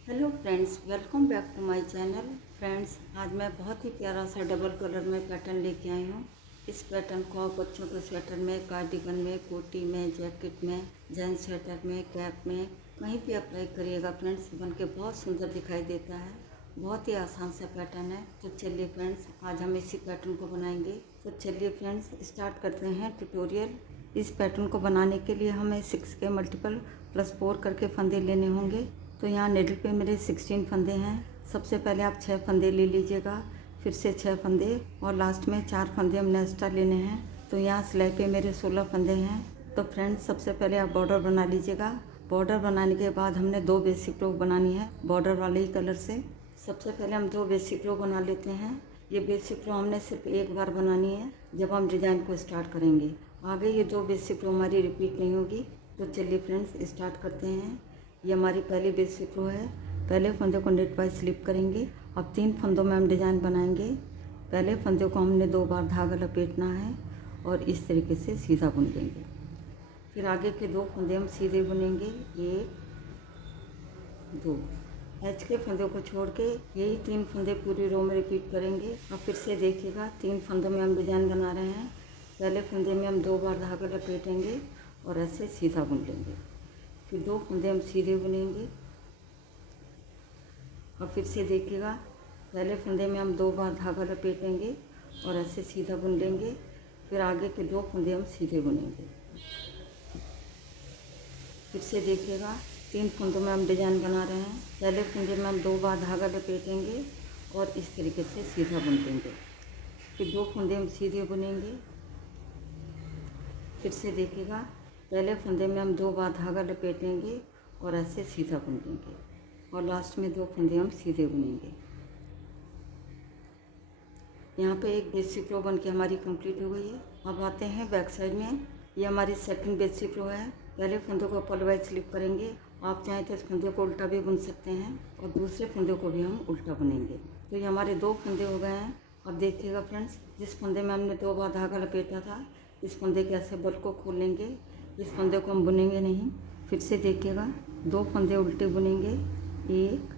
Hello friends, welcome back to my channel. Friends, आज मैं बहुत ही प्यारा सा डबल कलर में पैटर्न लेके आई हूँ। इस पैटर्न को आप बच्चों के स्वेटर में, कार्डिगन में, कोटी में, जैकेट में, जेंट्स स्वेटर में, कैप में कहीं भी अप्लाई करिएगा फ्रेंड्स, बन के बहुत सुंदर दिखाई देता है। बहुत ही आसान सा पैटर्न है। तो चलिए फ्रेंड्स, आज हम इसी पैटर्न को बनाएंगे। तो चलिए फ्रेंड्स, स्टार्ट करते हैं ट्यूटोरियल। इस पैटर्न को बनाने के लिए हमें 6 के मल्टीपल +4 करके फंदे लेने होंगे। तो यहाँ निडल पे मेरे 16 फंदे हैं। सबसे पहले आप 6 फंदे ले लीजिएगा, फिर से 6 फंदे और लास्ट में 4 फंदे हमने एक्स्ट्रा लेने हैं। तो यहाँ सिलाई पे मेरे 16 फंदे हैं। तो फ्रेंड्स, सबसे पहले आप बॉर्डर बना लीजिएगा। बॉर्डर बनाने के बाद हमने 2 बेसिक रो बनानी है बॉर्डर वाले ही कलर से। सबसे पहले हम 2 बेसिक रो बना लेते हैं। ये बेसिक रो हमने सिर्फ एक बार बनानी है जब हम डिज़ाइन को स्टार्ट करेंगे। आगे ये 2 बेसिक रो हमारी रिपीट नहीं होगी। तो चलिए फ्रेंड्स, स्टार्ट करते हैं। ये हमारी पहली बेसिक रो है। पहले फंदे को नेट वाइज स्लिप करेंगे। अब 3 फंदों में हम डिज़ाइन बनाएंगे। पहले फंदे को हमने 2 बार धागा लपेटना है और इस तरीके से सीधा बुन लेंगे। फिर आगे के 2 फंदे हम सीधे बुनेंगे, 1 2। एच के फंदे को छोड़ के यही 3 फंदे पूरी रो में रिपीट करेंगे। अब फिर से देखिएगा, 3 फंदों में हम डिज़ाइन बना रहे हैं। पहले फंदे में हम 2 बार धागा लपेटेंगे और ऐसे सीधा बुन लेंगे। फिर 2 फंदे हम सीधे बुनेंगे और फिर से देखिएगा, पहले फंदे में हम 2 बार धागा लपेटेंगे और ऐसे सीधा बुन लेंगे। फिर आगे के 2 फंदे हम सीधे बुनेंगे। फिर से देखिएगा, 3 फंदों में हम डिज़ाइन बना रहे हैं। पहले फंदे में हम 2 बार धागा लपेटेंगे और इस तरीके से सीधा बुन लेंगे। फिर 2 फंदे हम सीधे बुनेंगे। फिर से देखिएगा, पहले फंदे में हम 2 बार धागा लपेटेंगे और ऐसे सीधा बुन लेंगे और लास्ट में 2 फंदे हम सीधे बुनेंगे। यहाँ पे एक बेसिक रो बन के हमारी कंप्लीट हो गई है। अब आते हैं बैक साइड में। ये हमारी सेकंड बेसिक रो है। पहले फंदे को पल वाइज स्लिप करेंगे। आप चाहें तो इस फंदे को उल्टा भी बुन सकते हैं और दूसरे फंदे को भी हम उल्टा बुनेंगे। तो ये हमारे 2 फंदे हो गए हैं। अब देखिएगा फ्रेंड्स, जिस फंदे में हमने 2 बार धागा लपेटा था, इस फंदे के ऐसे बल को खोल लेंगे। इस फंदे को हम बुनेंगे नहीं। फिर से देखिएगा, 2 फंदे उल्टे बुनेंगे, 1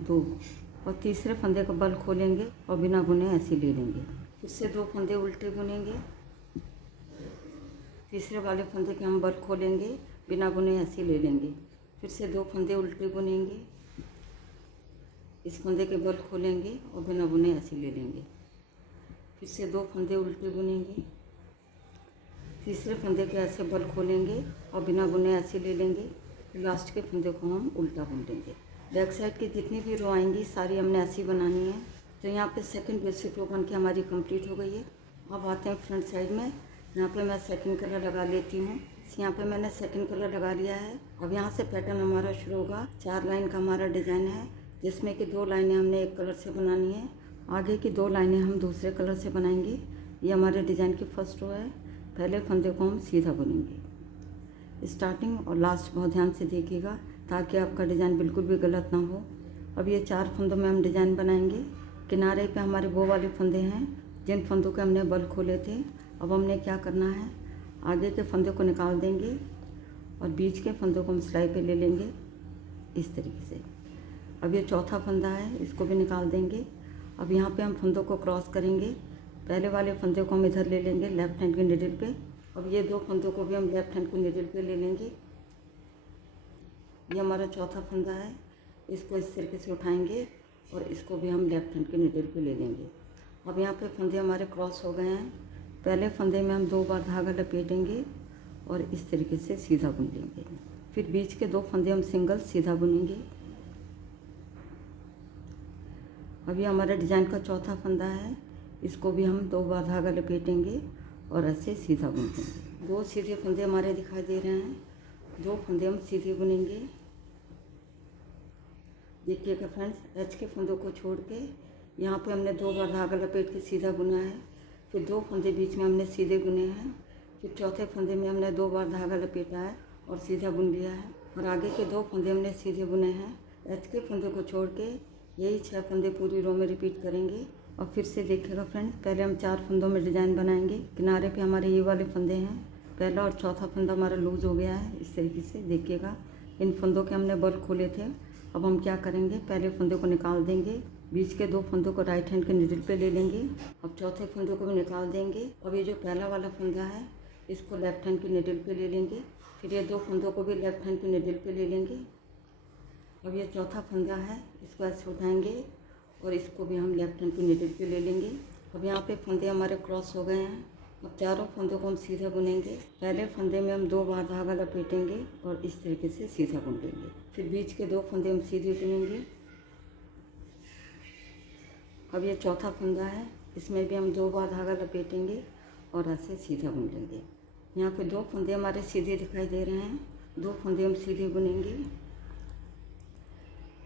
2 और तीसरे फंदे का बल खोलेंगे और बिना बुने ऐसे ले लेंगे। फिर से 2 फंदे उल्टे बुनेंगे, तीसरे वाले फंदे के हम बल खोलेंगे, बिना बुने ऐसे ले लेंगे। फिर से 2 फंदे उल्टे बुनेंगे, इस फंदे के बल खोलेंगे और बिना बुने ऐसे ले लेंगे। फिर से 2 फंदे उल्टे बुनेंगे, तीसरे फंदे के ऐसे बल खोलेंगे और बिना बुने ऐसे ले लेंगे। फिर लास्ट के फंदे को हम उल्टा बुन लेंगे। बैक साइड की जितनी भी रो आएंगी सारी हमने ऐसी बनानी है। तो यहाँ पे सेकंड बेसिक रो बन के हमारी कंप्लीट हो गई है। अब आते हैं फ्रंट साइड में। यहाँ पे मैं सेकंड कलर लगा लेती हूँ। यहाँ पे मैंने सेकंड कलर लगा लिया है। अब यहाँ से पैटर्न हमारा शुरू होगा। 4 लाइन का हमारा डिज़ाइन है, जिसमें कि 2 लाइनें हमने एक कलर से बनानी है। आगे की 2 लाइनें हम दूसरे कलर से बनाएंगे। ये हमारे डिज़ाइन की फर्स्ट रो है। पहले फंदे को हम सीधा बुनेंगे। स्टार्टिंग और लास्ट बहुत ध्यान से देखिएगा ताकि आपका डिज़ाइन बिल्कुल भी गलत ना हो। अब ये 4 फंदों में हम डिज़ाइन बनाएंगे। किनारे पे हमारे वो वाले फंदे हैं जिन फंदों के हमने बल खोले थे। अब हमने क्या करना है, आगे के फंदे को निकाल देंगे और बीच के फंदों को हम सिलाई पे ले लेंगे इस तरीके से। अब ये चौथा फंदा है, इसको भी निकाल देंगे। अब यहाँ पे हम फंदों को क्रॉस करेंगे। पहले वाले फंदे को हम इधर ले लेंगे लेफ्ट हैंड के निडल पे। अब ये 2 फंदों को भी हम लेफ्ट हैंड के निडल पे ले लेंगे। ये हमारा चौथा फंदा है, इसको इस तरीके से उठाएंगे और इसको भी हम लेफ्ट हैंड के निडल पे ले लेंगे। अब यहाँ पे फंदे हमारे क्रॉस हो गए हैं। पहले फंदे में हम 2 बार धागा लपेटेंगे और इस तरीके से सीधा बुन लेंगे। फिर बीच के 2 फंदे हम सिंगल सीधा बुनेंगे। अब ये हमारा डिज़ाइन का चौथा फंदा है, इसको भी हम 2 बार धागा लपेटेंगे और ऐसे सीधा बुन देंगे। 2 सीधे फंदे हमारे दिखाई दे रहे हैं। 2 फंदे हम सीधे बुनेंगे। देखिएगा फ्रेंड्स, एच के फंदों को छोड़ के यहाँ पे हमने 2 बार धागा लपेट के सीधा बुना है। फिर 2 फंदे बीच में हमने सीधे बुने हैं। फिर चौथे फंदे में हमने 2 बार धागा लपेटा है और सीधा बुन लिया है और आगे के 2 फंदे हमने सीधे बुने हैं। एच के फंदे को छोड़ के यही 6 फंदे पूरी रो में रिपीट करेंगे। और फिर से देखिएगा फ्रेंड्स, पहले हम 4 फंदों में डिज़ाइन बनाएंगे। किनारे पे हमारे ये वाले फंदे हैं। पहला और चौथा फंदा हमारा लूज़ हो गया है। इस तरीके से देखिएगा, इन फंदों के हमने बल खोले थे अब हम क्या करेंगे, पहले फंदे को निकाल देंगे, बीच के 2 फंदों को राइट हैंड के नीडल पे ले लेंगे। अब चौथे फंदे को भी निकाल देंगे। अब ये जो पहला वाला फंदा है इसको लेफ्ट हैंड के नीडल पे ले लेंगे। फिर ये 2 फंदों को भी लेफ्ट हैंड के नीडल पे ले लेंगे। अब ये चौथा फंदा है, इसको ऐसे उठाएंगे और इसको भी हम लेफ्ट हैंड के नीडल पे ले लेंगे। अब यहाँ पे फंदे हमारे क्रॉस हो गए हैं। अब चारों फंदों को हम सीधा बुनेंगे। पहले फंदे में हम 2 बार धागा लपेटेंगे और इस तरीके से सीधा बुन लेंगे। फिर बीच के 2 फंदे हम सीधे बुनेंगे। अब ये चौथा फंदा है, इसमें भी हम 2 बार धागा लपेटेंगे और ऐसे सीधा बुन लेंगे। यहाँ पे 2 फंदे हमारे सीधे दिखाई दे रहे हैं, 2 फंदे हम सीधे बुनेंगे।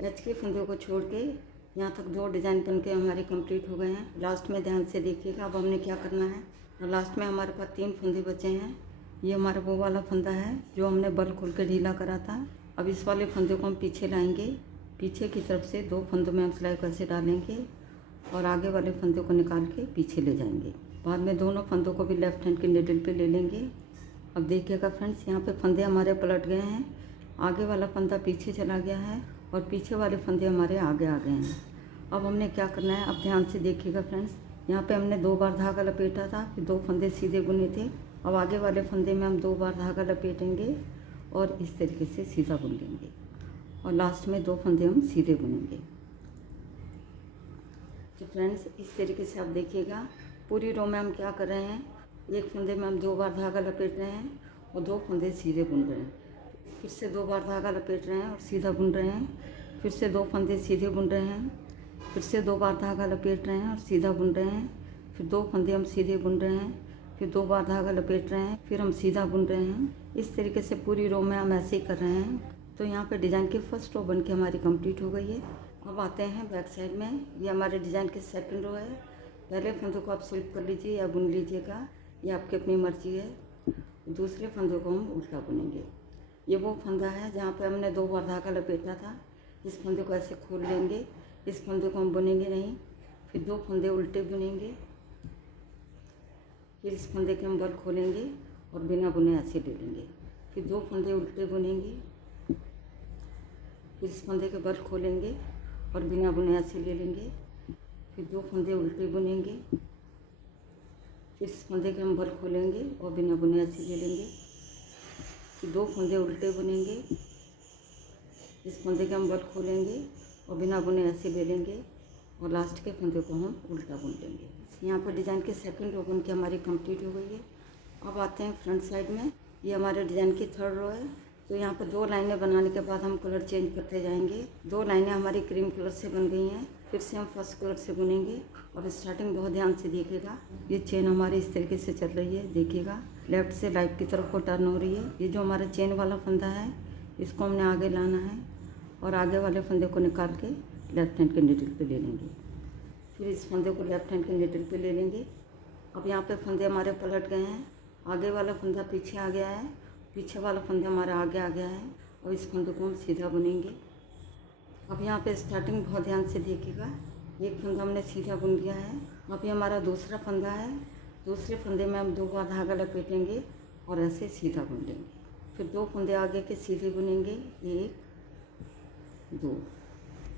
एच के फंदों को छोड़ के यहाँ तक 2 डिज़ाइन बन के हमारे कंप्लीट हो गए हैं। लास्ट में ध्यान से देखिएगा। अब हमने क्या करना है, और लास्ट में हमारे पास 3 फंदे बचे हैं। ये हमारा वो वाला फंदा है जो हमने बल खोल के ढीला करा था। अब इस वाले फंदे को हम पीछे लाएंगे। पीछे की तरफ से 2 फंदों में हम सिलाई कैसे डालेंगे और आगे वाले फंदे को निकाल के पीछे ले जाएंगे। बाद में दोनों फंदों को भी लेफ्ट हैंड के नीडल पे ले लेंगे। अब देखिएगा फ्रेंड्स, यहाँ पे फंदे हमारे पलट गए हैं। आगे वाला फंदा पीछे चला गया है और पीछे वाले फंदे हमारे आगे आ गए हैं। अब हमने क्या करना है, अब ध्यान से देखिएगा फ्रेंड्स, यहाँ पे हमने 2 बार धागा लपेटा था, फिर 2 फंदे सीधे बुने थे। अब आगे वाले फंदे में हम 2 बार धागा लपेटेंगे और इस तरीके से सीधा बुन लेंगे और लास्ट में 2 फंदे हम सीधे बुनेंगे। तो फ्रेंड्स, इस तरीके से आप देखिएगा पूरी रो में हम क्या कर रहे हैं, एक फंदे में हम 2 बार धागा लपेट रहे हैं और 2 फंदे सीधे बुन रहे हैं। फिर से 2 बार धागा लपेट रहे हैं और सीधा बुन रहे हैं। फिर से 2 फंदे सीधे बुन रहे हैं। फिर से 2 बार धागा लपेट रहे हैं और सीधा बुन रहे हैं। फिर 2 फंदे हम सीधे बुन रहे हैं। फिर 2 बार धागा लपेट रहे हैं, फिर हम सीधा बुन रहे हैं। इस तरीके से पूरी रो में हम ऐसे ही कर रहे हैं। तो यहाँ पे डिज़ाइन की फर्स्ट रो बन के हमारी कंप्लीट हो गई है। अब आते हैं बैक साइड में। ये हमारे डिज़ाइन की सेकंड रो है। पहले फंदों को आप स्लिप कर लीजिए या बुन लीजिएगा, ये आपकी अपनी मर्जी है। दूसरे फंदों को हम उल्टा बुनेंगे। ये वो फंदा है जहाँ पे हमने 2 बार धागा लपेटा था। इस फंदे को ऐसे खोल लेंगे, इस फंदे को हम बुनेंगे नहीं। फिर 2 फंदे उल्टे बुनेंगे। फिर इस फंदे के हम बल खोलेंगे और बिना बुने ऐसे ले लेंगे। फिर 2 फंदे उल्टे बुनेंगे। फिर इस फंदे के बल खोलेंगे और बिना बुने ऐसे ले लेंगे। फिर 2 फंदे उल्टे बुनेंगे। फिर इस फंदे के हम बल खोलेंगे और बिना बुने ऐसे ले लेंगे। फिर 2 फंदे उल्टे बुनेंगे। इस फंदे के हम बल खोलेंगे और बिना बुने ऐसे ले लेंगे और लास्ट के फंदे को हम उल्टा बुन लेंगे। यहाँ पर डिज़ाइन की सेकंड रो बन के हमारी कंप्लीट हो गई है। अब आते हैं फ्रंट साइड में। ये हमारे डिज़ाइन की थर्ड रो है। तो यहाँ पर 2 लाइनें बनाने के बाद हम कलर चेंज करते जाएंगे। 2 लाइनें हमारी क्रीम कलर से बन गई हैं। फिर से हम फर्स्ट कलर से बुनेंगे और स्टार्टिंग बहुत ध्यान से देखिएगा। ये चेन हमारी इस तरीके से चल रही है, देखिएगा लेफ़्ट से राइट की तरफ को टर्न हो रही है। ये जो हमारा चेन वाला फंदा है इसको हमने आगे लाना है और आगे वाले फंदे को निकाल के लेफ्ट हैंड के नीडल पे ले लेंगे। फिर इस फंदे को लेफ्ट हैंड के नीडल पे ले लेंगे। अब यहाँ पे फंदे हमारे पलट गए हैं। आगे वाला फंदा पीछे आ गया है, पीछे वाला फंदा हमारा आगे आ गया है। और इस फंदे को हम सीधा बुनेंगे। अब यहाँ पे स्टार्टिंग बहुत ध्यान से देखिएगा। एक फंदा हमने सीधा बुन लिया है। अब ये हमारा दूसरा फंदा है। दूसरे फंदे में हम 2 बार धागा लपेटेंगे और ऐसे सीधा बुन लेंगे। फिर 2 फंदे आगे के सीधे बुनेंगे, 1 2।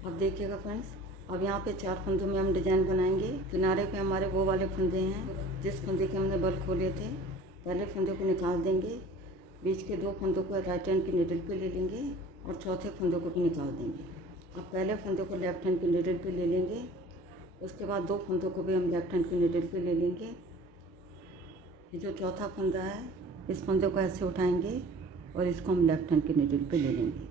अब देखिएगा फ्रेंड्स, अब यहाँ पे 4 फंदों में हम डिज़ाइन बनाएंगे। किनारे पे हमारे वो वाले फंदे हैं जिस फंदे के हमने बल खोले थे। पहले फंदे को निकाल देंगे, बीच के 2 फंदों को राइट हैंड के नीडल पे ले लेंगे और चौथे फंदों को भी निकाल देंगे। अब पहले फंदे को लेफ्ट हैंड के नीडल पे ले लेंगे, उसके बाद 2 फंदों को भी हम लेफ्ट हैंड के नीडल पे ले लेंगे। ये जो चौथा फंदा है इस फंदे को ऐसे उठाएंगे और इसको हम लेफ्ट हैंड के नीडल पे ले लेंगे।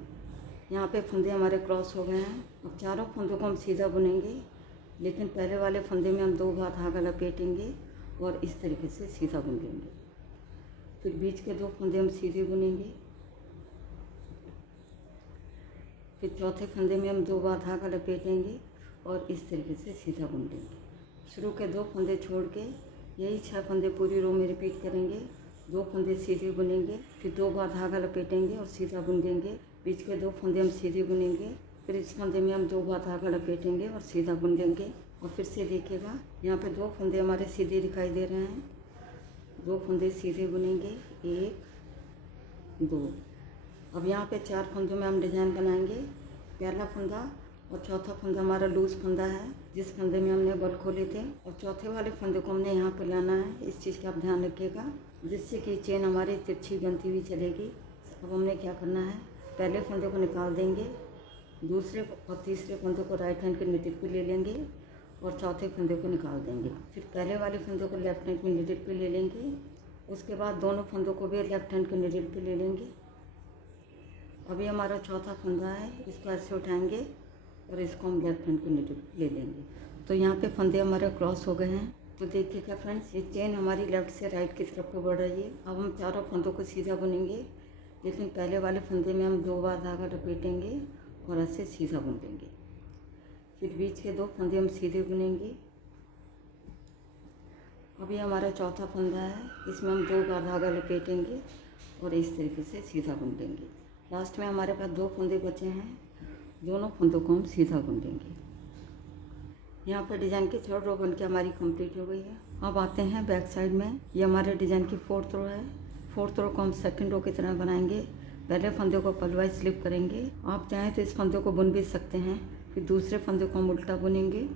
यहाँ पे फंदे हमारे क्रॉस हो गए हैं। अब चारों फंदों को हम सीधा बुनेंगे, लेकिन पहले वाले फंदे में हम 2 बार धागा लपेटेंगे और इस तरीके से सीधा बुन लेंगे। फिर बीच के 2 फंदे हम सीधे बुनेंगे। फिर चौथे फंदे में हम 2 बार धागा लपेटेंगे और इस तरीके से सीधा बुन लेंगे। शुरू के 2 फंदे छोड़ के यही 6 फंदे पूरी रो में रिपीट करेंगे। 2 फंदे सीधे बुनेंगे, फिर 2 बार धागा लपेटेंगे और सीधा बुन देंगे। बीच के 2 फंदे हम सीधे बुनेंगे। फिर इस फंदे में हम 2 बार धागा लपेटेंगे और सीधा बुन देंगे। और फिर से देखिएगा, यहाँ पे 2 फंदे हमारे सीधे दिखाई दे रहे हैं। 2 फंदे सीधे बुनेंगे, 1 2। अब यहाँ पे 4 फंदों में हम डिज़ाइन बनाएंगे। पहला फंदा और चौथा फंदा हमारा लूज फंदा है, जिस फंदे में हमने बल खोले थे, और चौथे वाले फंदे को हमने यहाँ पर लाना है। इस चीज़ का आप ध्यान रखिएगा, जिससे कि चेन हमारी तिरछी बनती हुई चलेगी। अब हमने क्या करना है, पहले फंदे को निकाल देंगे, दूसरे और तीसरे फंदे को राइट हैंड के नीडल पे ले लेंगे और चौथे फंदे को निकाल देंगे। फिर पहले वाले फंदे को लेफ्ट हैंड के नीडल पे ले लेंगे, उसके बाद दोनों फंदों को भी लेफ्ट हैंड के नीडल पे ले लेंगे। अभी हमारा चौथा फंदा है, इसको ऐसे उठाएंगे और इसको हम लेफ्ट हैंड के नीडल पे ले लेंगे। तो यहाँ पे फंदे हमारे क्रॉस हो गए हैं। तो देखिएगा फ्रेंड्स, ये चेन हमारी लेफ्ट से राइट की तरफ को बढ़ रही है। अब हम चारों फंदों को सीधा बुनेंगे, लेकिन पहले वाले फंदे में हम 2 बार धागा लपेटेंगे और ऐसे सीधा बुन देंगे। फिर बीच के 2 फंदे हम सीधे बुनेंगे। अभी हमारा चौथा फंदा है, इसमें हम 2 बार धागा लपेटेंगे और इस तरीके से सीधा बुन देंगे। लास्ट में हमारे पास 2 फंदे बचे हैं, दोनों फंदों को हम सीधा बुन देंगे। यहाँ पर डिज़ाइन की 3rd रो बन के हमारी कंप्लीट हो गई है। अब आते हैं बैक साइड में। ये हमारे डिज़ाइन की 4th रो है। 4th रो को हम 2nd रो की तरह बनाएंगे। पहले फंदे को पलवाइज स्लिप करेंगे। आप चाहें तो इस फंदे को बुन भी सकते हैं। फिर दूसरे फंदे को हम उल्टा बुनेंगे।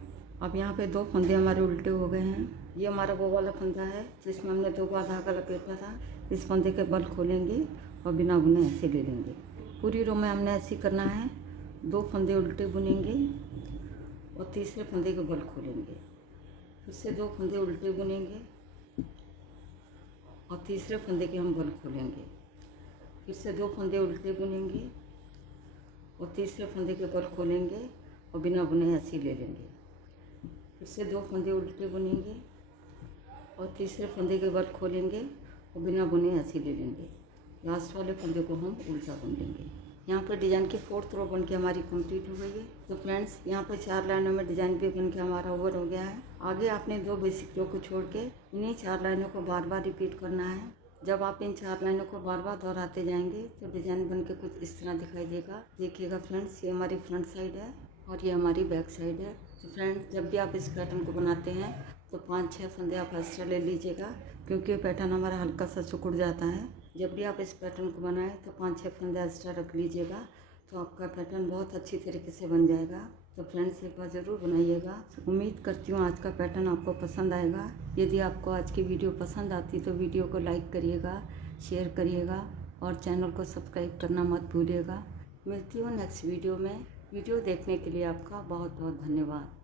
अब यहाँ पे 2 फंदे हमारे उल्टे हो गए हैं। ये हमारा वो वाला फंदा है जिसमें हमने 2 बार धागा लपेटा था। इस फंदे के बल खोलेंगे और बिना बुने ऐसे ले लेंगे। पूरी रो में हमने ऐसे करना है। 2 फंदे उल्टे बुनेंगे और तीसरे फंदे के बल खोलेंगे। फिर से 2 फंदे उल्टे बुनेंगे और तीसरे फंदे के हम बल खोलेंगे। फिर से 2 फंदे उल्टे बुनेंगे और तीसरे फंदे के बल खोलेंगे और बिना बुने ऐसे ले लेंगे। फिर से 2 फंदे उल्टे बुनेंगे और तीसरे फंदे के बल खोलेंगे और बिना बुने ऐसे ले लेंगे। लास्ट वाले फंदे को हम उल्टा बुन लेंगे। यहाँ पर डिज़ाइन की 4th रो बन के हमारी कंप्लीट हो गई है। तो फ्रेंड्स, यहाँ पर 4 लाइनों में डिज़ाइन भी बन के हमारा ओवर हो गया है। आगे आपने 2 बेसिक रो को छोड़ के इन्हीं 4 लाइनों को बार बार रिपीट करना है। जब आप इन 4 लाइनों को बार बार दोहराते जाएंगे तो डिज़ाइन बन के कुछ इस तरह दिखाई देगा। देखिएगा फ्रेंड्स, ये हमारी फ्रंट साइड है और ये हमारी बैक साइड है। तो फ्रेंड्स, जब भी आप इस पैटर्न को बनाते हैं तो 5-6 फंदे आप एक्स्ट्रा ले लीजिएगा, क्योंकि ये पैटर्न हमारा हल्का सा सिकुड़ जाता है। जब भी आप इस पैटर्न को बनाएं तो 5-6 फंदे एक्स्ट्रा रख लीजिएगा, तो आपका पैटर्न बहुत अच्छी तरीके से बन जाएगा। तो फ्रेंड्स, एक बार ज़रूर बनाइएगा। उम्मीद करती हूँ आज का पैटर्न आपको पसंद आएगा। यदि आपको आज की वीडियो पसंद आती तो वीडियो को लाइक करिएगा, शेयर करिएगा और चैनल को सब्सक्राइब करना मत भूलिएगा। मिलती हूँ नेक्स्ट वीडियो में। वीडियो देखने के लिए आपका बहुत बहुत धन्यवाद।